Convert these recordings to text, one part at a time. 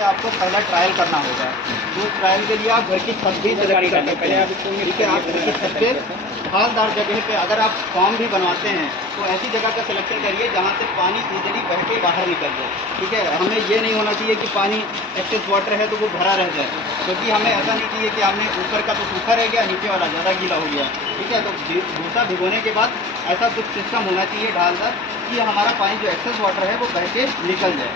पे आपको पहला ट्रायल करना होगा। तो ट्रायल के लिए आप घर की छत भी सिलेक्ट कर सकते हैं। ठीक है, आप घर की छत पे ढालदार जगह पे अगर आप फॉर्म भी बनवाते हैं तो ऐसी जगह का सिलेक्शन करिए जहाँ से पानी इजीली बह के बाहर निकल जाए। ठीक है, हमें ये नहीं होना चाहिए कि पानी एक्सेस वाटर है तो वो भरा रह जाए, क्योंकि हमें ऐसा नहीं चाहिए कि हमने ऊपर का तो सूखा रह गया, नीचे वाला ज़्यादा गीला हो गया। ठीक है, तो भूसा भिगोने के बाद ऐसा कुछ सिस्टम होना चाहिए ढालदार कि हमारा पानी जो एक्सेस वाटर है वो बह के निकल जाए।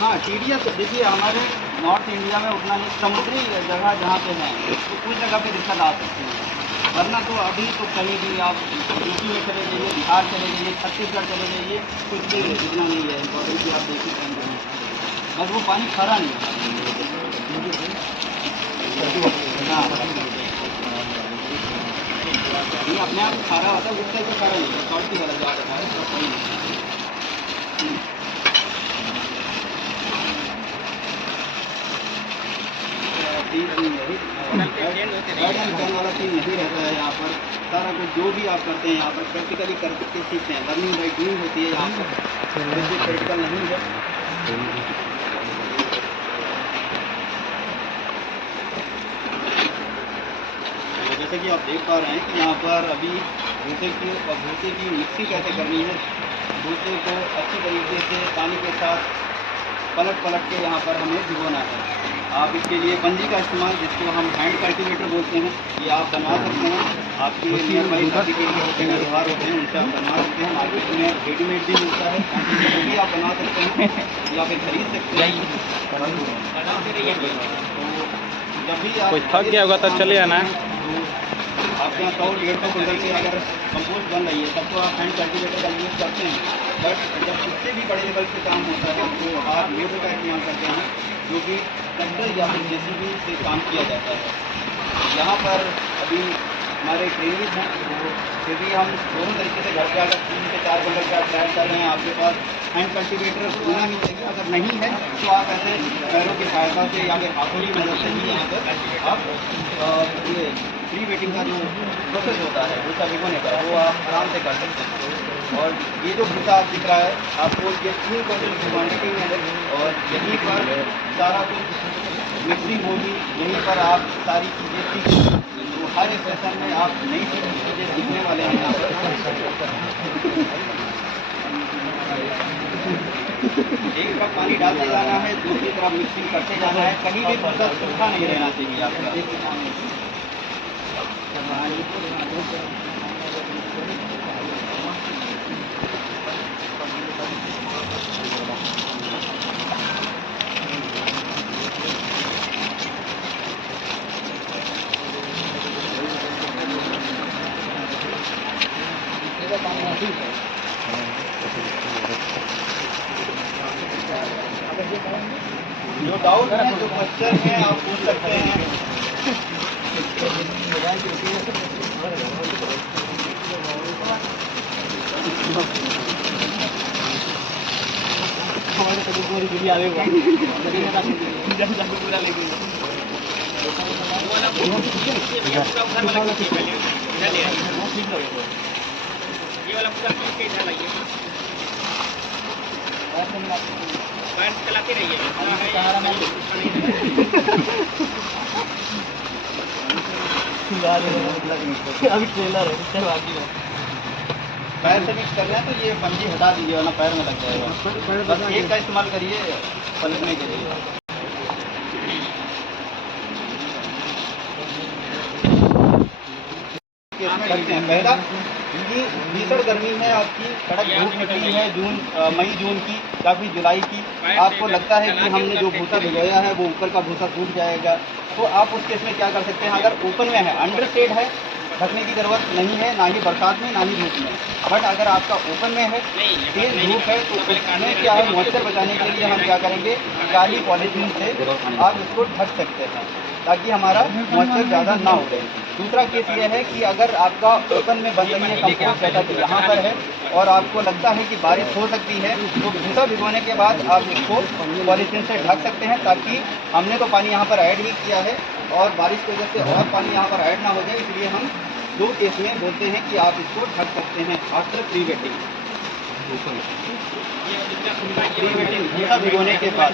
हाँ, टीडिया तो देखिए हमारे नॉर्थ इंडिया में उतना नहीं, समुद्री जगह जहाँ पे हैं तो उस जगह पे दिक्कत आ सकती है, वरना तो अभी तो कहीं भी आप यूपी में चले जाइए, बिहार चले जाइए, छत्तीसगढ़ चले जाइए, कुछ भी इतना नहीं है इम्पोर्टेंट कि आप देखिए टाइम बस वो पानी खरा नहीं है। हाँ, ये अपने आप खारा होता है, उससे तो खारा नहीं है, सॉल्टी वाला जो आता है। वाला चीज़ नहीं रहता है यहाँ पर। सारा कुछ जो भी आप करते हैं यहाँ पर प्रैक्टिकली करके सीखते हैं, लर्निंग बाई डूइंग होती है यहाँ पर, जैसे प्रैक्टिकल नहीं है। तो जैसे कि आप देख पा रहे हैं कि यहाँ पर अभी भूसे की मिक्सिंग कैसे करनी है। भूसे को अच्छी तरीके से पानी के साथ पलट के यहाँ पर हमें भिगोना है। आप इसके लिए बंजी का इस्तेमाल, जिसको हम हैंड कल्टीवेटर बोलते हैं, ये आप बनवा सकते हैं। आपके नियर बाई नदी के होते हैं, व्यवहार होते हैं, उनसे आप बनवा सकते हैं। मार्केट में रेडीमेड भी मिलता है, वो भी आप बनवा सकते हैं या फिर खरीद सकते हैं। तो जब भी आप कोई थक गया होगा तो चले आना। आपके यहाँ 100-150 कुंटल की अगर कंपोस्ट बन रही है तब तो आप हैंड कल्टीवेटर का यूज़ करते हैं, बट जब इससे भी बड़े लेवल पे काम होता है तो आप लेबर का इस्तेमाल करते हैं, जो कि ट्रैक्टर या फिर जेसीबी से काम किया जाता है। यहाँ पर अभी हमारे ट्रेनिंग हैं, तो फिर भी हम दोनों तरीके से घर पे अगर 3 से 4 कुंटल का ट्रायल कर रहे हैं, आपके पास हैंड कल्टीवेटर होना ही चाहिए। अगर नहीं है तो आप ऐसे पैरों की सहायता से या फिर हाथों की मदद से ही यहाँ पर आप ये प्री वेटिंग का जो प्रोसेस होता है भूसा भिगोने का, वो आप आराम से कर सकते हैं। और ये जो भूसा आप दिख रहा है आपको, ये 3 क्विंटल की क्वान्टिटी में है और यहीं पर सारा कुछ मिक्सिंग होगी, यहीं पर आप सारी चीज़ें सीख, तो हर एक सेशन में आप नई चीज़ें सीखने वाले हैं यहाँ पर। एक तरफ पानी डालते जाना है, दूसरी तरफ मिक्सिंग करते जाना है, कहीं भी भूसा सूखा नहीं रहना चाहिए आपका। जो डाउट है, जो क्वेश्चन है, आप पूछ सकते हैं। हमारे तो पूरी दुनिया में पूरा लेके ये वाला पूरा के इधर लाइए, पैर चलाते रहिए। अभी ट्रेलर है, पैर से मिक्स कर रहे हैं तो ये बंजी हटा दीजिए वरना पैर में लग जाएगा। बस एक का इस्तेमाल करिए पलटने के लिए। इसमें करते हैं पहला कि भीषण गर्मी है, आपकी कड़क धूप निकली है मई जून की या फिर जुलाई की, आपको लगता है कि हमने जो भूसा भिगोया है वो ऊपर का भूसा सूख जाएगा, तो आप उस केस में क्या कर सकते हैं। अगर ओपन में है, अंडर शेड है, ढकने की ज़रूरत नहीं है, ना ही बरसात में ना ही धूप में, बट अगर आपका ओपन में है, तेज धूप है, तो उसमें क्या है, मॉइस्चर बचाने के लिए हम क्या करेंगे, काली पॉलीथीन से आप इसको ढक सकते हैं ताकि हमारा मॉइस्चर ज़्यादा ना हो। दूसरा केस ये है कि अगर आपका ओपन में बन रही है कंपोस्ट सेटअप यहाँ पर है और आपको लगता है कि बारिश हो सकती है, तो भूसा भिगोने के बाद आप इसको पॉलीथीन से ढक सकते हैं, ताकि हमने तो पानी यहाँ पर ऐड ही किया है और बारिश की वजह से और पानी यहाँ पर ऐड ना हो जाए, इसलिए हम दो केस में बोलते हैं कि आप इसको ढक सकते हैं after pre waiting. Pre waiting भूसा भिगोने के बाद,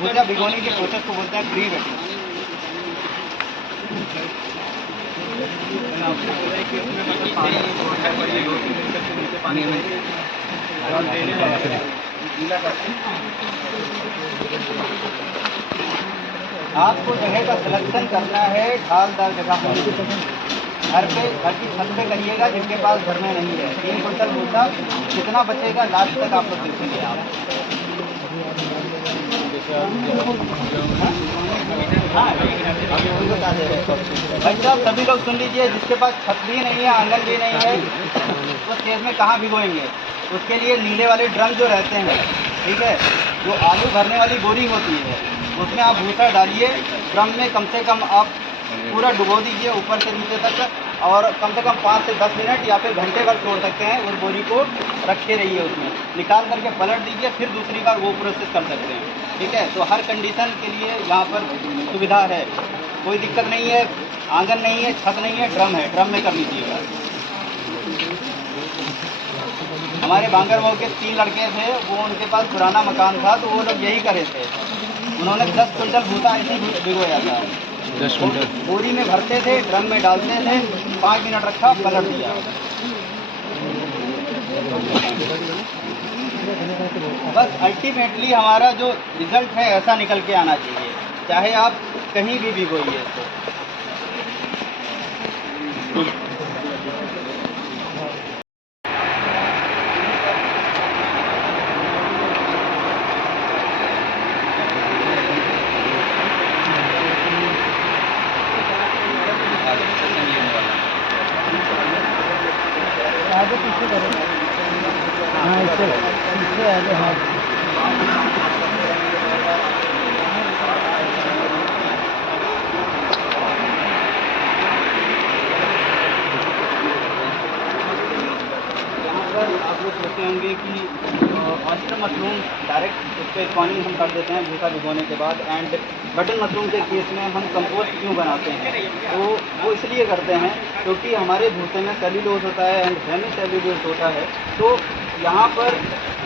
भूसा भिगोने के प्रोसेस को बोलते हैं प्री वेटिंग। आपको जगह का सिलेक्शन करना है ढालदार जगह होनी चाहिए। घर की छत पे करिएगा जिनके पास घर में नहीं है। 3 कुंटल भूसा कितना बचेगा लास्ट तक आप लोग देखेंगे। आप भाई साहब सभी लोग सुन लीजिए, जिसके पास छत भी नहीं है, आंगन भी नहीं है, उस केस में कहाँ भिगोएंगे? उसके लिए नीले वाले ड्रम जो रहते हैं, ठीक है, जो आलू भरने वाली बोरी होती है, उसमें आप भूसा डालिए। ड्रम में कम से कम आप पूरा डुबो दीजिए ऊपर से नीचे तक, और कम से कम 5 से 10 मिनट या फिर घंटे भर छोड़ सकते हैं। उस बोरी को रखे रहिए, उसमें निकाल करके पलट दीजिए, फिर दूसरी बार वो प्रोसेस कर सकते हैं। ठीक है, तो हर कंडीशन के लिए यहाँ पर सुविधा है, कोई दिक्कत नहीं है। आंगन नहीं है, छत नहीं है, ड्रम है, ड्रम में कर लीजिएगा। हमारे बांगरमऊ के 3 लड़के थे, वो उनके पास पुराना मकान था, तो वो लोग यही करे थे। उन्होंने 10 कुंटल भूसा ऐसे ही भिगोया था। 10 कुंटल बोरी में भरते थे, ड्रम में डालते थे, 5 मिनट रखा, पलट दिया। बस अल्टीमेटली हमारा जो रिजल्ट है ऐसा निकल के आना चाहिए, चाहे आप कहीं भी भिगोइए इसको। आगे पीछे करें। हाँ इससे पीछे आगे। हाँ यहाँ पर आप लोग सोचते होंगे कि ऑयस्टर मशरूम डायरेक्ट उस पर पानी हम कर देते हैं भूसा भिगोने के बाद, एंड बटन मशरूम के केस में हम कंपोस्ट क्यों बनाते हैं? तो वो इसलिए करते हैं क्योंकि हमारे भूसे में सेल्यूलोज होता है एंड हेमी सेल्यूलोज होता है। तो यहाँ पर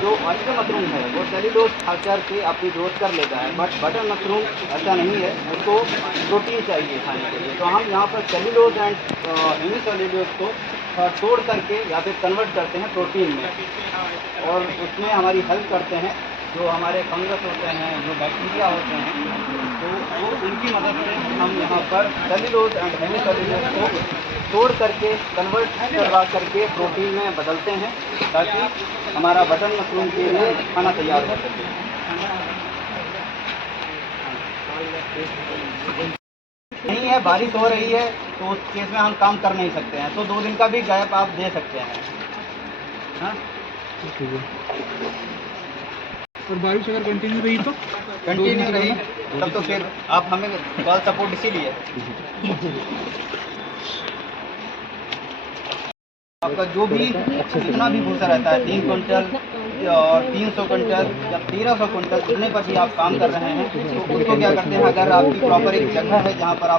जो ऑयस्टर मशरूम है वो सेल्यूलोज खा करके अपनी ग्रोथ कर लेता है, बट बटन मशरूम ऐसा नहीं है, उसको प्रोटीन चाहिए खाने के लिए। तो हम यहाँ पर सेल्यूलोज एंड हेमी सेल्यूलोज को तोड़ करके या फिर कन्वर्ट करते हैं प्रोटीन में, और उसमें हमारी हेल्प करते हैं। जो हमारे फंगस होते हैं, जो बैक्टीरिया होते हैं, तो वो उनकी मदद से हम यहाँ पर सेल्यूलोज एंड हेमी सेल्यूलोज को तोड़ करके कन्वर्ट करवा करके प्रोटीन में बदलते हैं, ताकि हमारा बटन मशरूम के लिए खाना तैयार हो सके। नहीं है, बारिश हो रही है, तो उस केस में हम काम कर नहीं सकते हैं, तो 2 दिन का भी गैप आप दे सकते हैं। हाँ, और बारिश अगर कंटिन्यू रही तो कंटिन्यू रही तब तो फिर आप हमें कॉल सपोर्ट इसीलिए। आपका जो भी जितना भी भूसा रहता है 3 कुंटल और 300 कुंटल या 1300 कुंटल, जितने पर भी आप काम कर रहे हैं, तो उसको क्या करते हैं, अगर आपकी प्रॉपर एक जगह है जहाँ पर आप